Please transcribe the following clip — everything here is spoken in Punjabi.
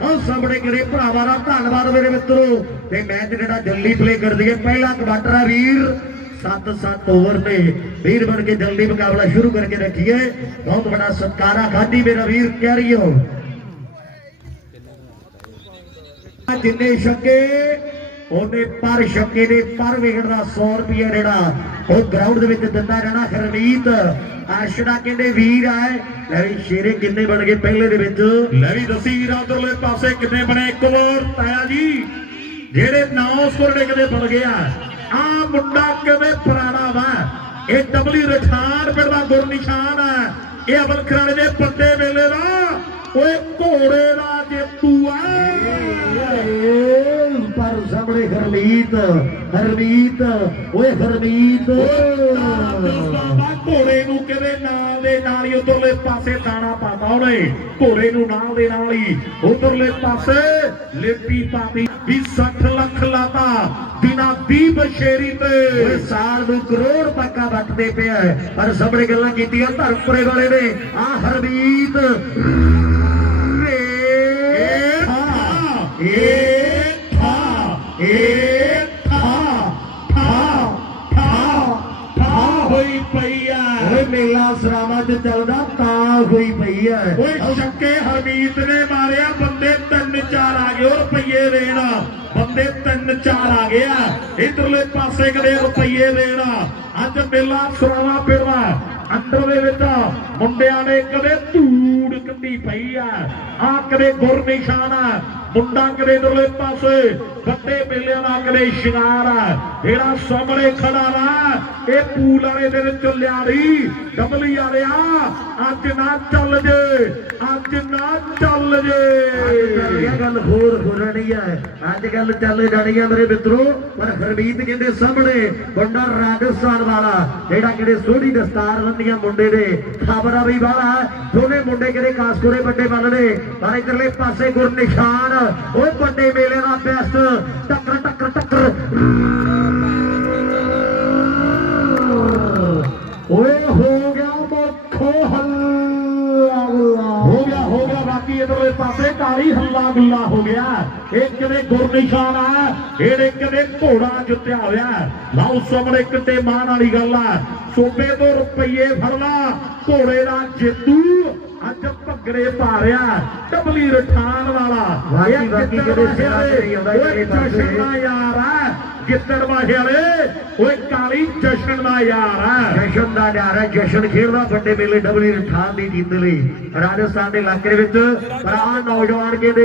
ਉਹ ਸਾਹਮਣੇ ਕਰੇ ਭਰਾਵਾਂ ਦਾ ਧੰਨਵਾਦ ਮੇਰੇ ਮਿੱਤਰੋ। ਤੇ ਮੈਚ ਜਿਹੜਾ ਜਲਦੀ ਪਲੇ ਕਰ ਦਈਏ। ਪਹਿਲਾ ਕਵਾਟਰ ਆ ਵੀਰ। 7-7 ਓਵਰ ਨੇ ਵੀਰ ਬਣ ਕੇ ਜਲਦੀ ਮੁਕਾਬਲਾ ਸ਼ੁਰੂ ਕਰਕੇ ਰੱਖੀਏ। ਬਹੁਤ ਬੜਾ ਸਤਕਾਰਾ ਖਾਦੀ ਮੇਰਾ ਵੀਰ, ਕਹਿ ਰਹੀ ਕੈਰੀਓ ਜਿੰਨੇ ਛੱਕੇ ਉਹਨੇ ਪਰ ਛੱਕੇ ਦੇ ਪਰ ਵਿਕਟ ਦਾ 100 ਰੁਪਏ ਜਿਹੜਾ ਉਹ ਗਰਾਊਂਡ ਦੇ ਵਿੱਚ ਦਿੰਦਾ ਜਾਣਾ ਹਰਮੀਤ। ਆਸ਼ੜਾ ਕਹਿੰਦੇ, ਵੀਰ ਆਏ ਲੈ ਵੀ ਸ਼ੇਰੇ ਕਿੰਨੇ ਬਣ ਗਏ ਪਹਿਲੇ ਦੇ ਵਿੱਚ? ਲੈ ਵੀ ਦੱਸੀ ਵੀਰਾਂ ਉਧਰਲੇ ਪਾਸੇ ਕਿੰਨੇ ਬਣੇ? ਇੱਕ ਤਾਇਆ ਜੀ। ਜਿਹੜੇ 9 ਸਕੋਰ ਨੇ ਕਦੇ ਬਣ ਗਿਆ ਆ। ਮੁੰਡਾ ਕਿਵੇਂ ਪੁਰਾਣਾ ਵਾ? ਇਹ ਡਬਲੀ ਰਠਾਨ ਪਿੰਡ ਦਾ ਗੁਰ ਹੈ ਇਹ ਅਵਲ ਖਰਾਣੇ ਦੇ ਪੱਤੇ ਵੇਲੇ ਦਾ। ਓਏ ਘੋੜੇ ਦਾ ਜੇਤੂ ਆ। ਸਾਹਮਣੇ ਹਰਮੀਤ ਹਰਮੀਤ ਓਏ ਹਰਮੀਤ। ਘੋੜੇ ਨੂੰ ਕਿਹਦੇ ਨਾਲ ਦੇ ਨਾਲ ਹੀ ਉਧਰਲੇ ਪਾਸੇ ਦਾਣਾ ਪਾਤਾ ਉਹਨੇ। ਘੋੜੇ ਨੂੰ ਨਾਲ ਦੇ ਨਾਲ ਹੀ ਉਧਰਲੇ ਪਾਸੇ ਲਿਪੀ ਪਾਤੀ। ਵੀ 60 ਲੱਖ ਲਾਤਾ ਬਿਨਾ ਦੀ ਬਸ਼ੇਰੀ ਤੇ। ਓਏ ਸਾਲ ਨੂੰ ਕਰੋੜ ਪੱਕਾ ਵੱਟਦੇ ਪਿਆ। ਪਰ ਸਾਹਮਣੇ ਗੱਲਾਂ ਕੀਤੀਆਂ ਧਰਮਪੁਰੇ ਵਾਲੇ ਨੇ। ਆ ਹਰਮੀਤ। ਮੇਲਾ ਸਰਾਵਾਂ 'ਚ ਚੱਲਦਾ ਤਾਂ ਹੋਈ ਪਈ ਹੈ ਓਏ ਸ਼ੱਕੇ ਹਰਮੀਤ ਨੇ ਮਾਰਿਆ ਬੰਦੇ ਤਿੰਨ ਚਾਰ ਆ ਗਏ ਰੁਪਈਏ ਦੇਣ। ਬੰਦੇ ਤਿੰਨ ਚਾਰ ਆ ਗਏ ਆ। ਇਧਰਲੇ ਪਾਸੇ ਕਦੇ ਰੁਪਈਏ ਦੇਣ। ਅੱਜ ਮੇਲਾ ਸਰਾਵਾ ਪਿੜਵਾ ਅੰਦਰ ਦੇ ਵਿੱਚ ਮੁੰਡਿਆਂ ਨੇ ਕਦੇ ਧੂੜ ਕੱਢੀ ਪਈ ਆ। ਆ ਕਦੇ ਗੁਰ ਨਿਸ਼ਾਨ ਆ ਮੁੰਡਾ ਕਦੇ ਇਧਰਲੇ ਪਾਸੇ ਵੱਡੇ ਮੇਲਿਆਂ ਦਾ ਕਦੇ ਸ਼ਿੰਗਾਰ ਆ। ਜਿਹੜਾ ਸਾਹਮਣੇ ਖੜਾ ਵਾ, ਇਹ ਪੂਲ ਵਾਲੇ ਦਿਨ ਚੱਲਿਆ ਨਹੀਂ ਡਬਲੀ ਰਿਹਾ ਅੱਜ ਨਾ ਚੱਲ ਜੇ। ਅੱਜ ਨਾ ਚੱਲ ਜੇ। ਗੱਲ ਹੋਰ ਹੋਰਣੀ ਹੈ ਅੱਜ ਗੱਲ ਚੱਲ ਜਾਣੀ ਹੈ ਮੇਰੇ ਮਿੱਤਰੋ। ਪਰ ਹਰਮੀਤ ਕਹਿੰਦੇ ਸਾਹਮਣੇ ਬੰਡਾ ਰਾਜਸਥਾਨ ਵਾਲਾ, ਜਿਹੜਾ ਕਿਹੜੇ ਸੋਹਣੀ ਦਸਤਾਰ ਬੰਦੀਆਂ ਮੁੰਡੇ ਦੇ। ਖਬਰ ਵੀ ਵਾਲਾ, ਦੋਨੇ ਮੁੰਡੇ ਕਿਹੜੇ ਕਾਸਕੋਰੇ ਵੱਡੇ ਬੰਨਦੇ ਪਰ ਇਧਰਲੇ ਪਾਸੇ ਗੁਰਨਿਸ਼ਾਨ, ਉਹ ਵੱਡੇ ਹੋ ਗਿਆ ਹੋ ਗਿਆ। ਬਾਕੀ ਇਧਰਲੇ ਪਾਸੇ ਕਾਲੀ ਹੱਲਾ ਗੁੱਲਾ ਹੋ ਗਿਆ। ਇਹ ਕਿਤੇ ਗੁਰ ਨਿਸ਼ਾਨ ਆ? ਇਹਦੇ ਕਿਤੇ ਘੋੜਾ ਜਿੱਤਿਆ ਹੋਇਆ? ਲਾਓ ਸਾਹਮਣੇ ਕਿਤੇ ਮਾਨ ਵਾਲੀ ਗੱਲ ਆ। ਸੋਬੇ ਤੋਂ ਰੁਪਈਏ ਫੜ ਲਾ। ਘੋੜੇ ਦਾ ਜੇਤੂ ਅੱਜ ਭੱਗੜੇ ਪਾ ਰਿਹਾ। ਡਬਲੀ ਰਠਾਨ ਵਾਲਾ। ਇਹ ਜਿੱਤਣ ਕਿਤੇ ਵਾਲੇ ਓਏ ਯਾਰ ਆ। ਜਿੱਤਣ ਵਾਲੇ ਵਾਲੇ ਓਏ ਕਾਲੀ ਜਸ਼ਨ ਦਾ ਯਾਰ ਆ। ਜਸ਼ਨ ਦਾ ਯਾਰ ਹੈ ਜਸ਼ਨ ਖੇਡਦਾ ਵੱਡੇ ਮੇਲੇ, ਡਬਲੀ ਰਠਾਨ ਦੀ ਜਿੱਤ ਲਈ। ਰਾਜਸਥਾਨ ਦੇ ਇਲਾਕੇ ਵਿੱਚ ਪਰ ਆਹ ਨੌਜਵਾਨ ਕਹਿੰਦੇ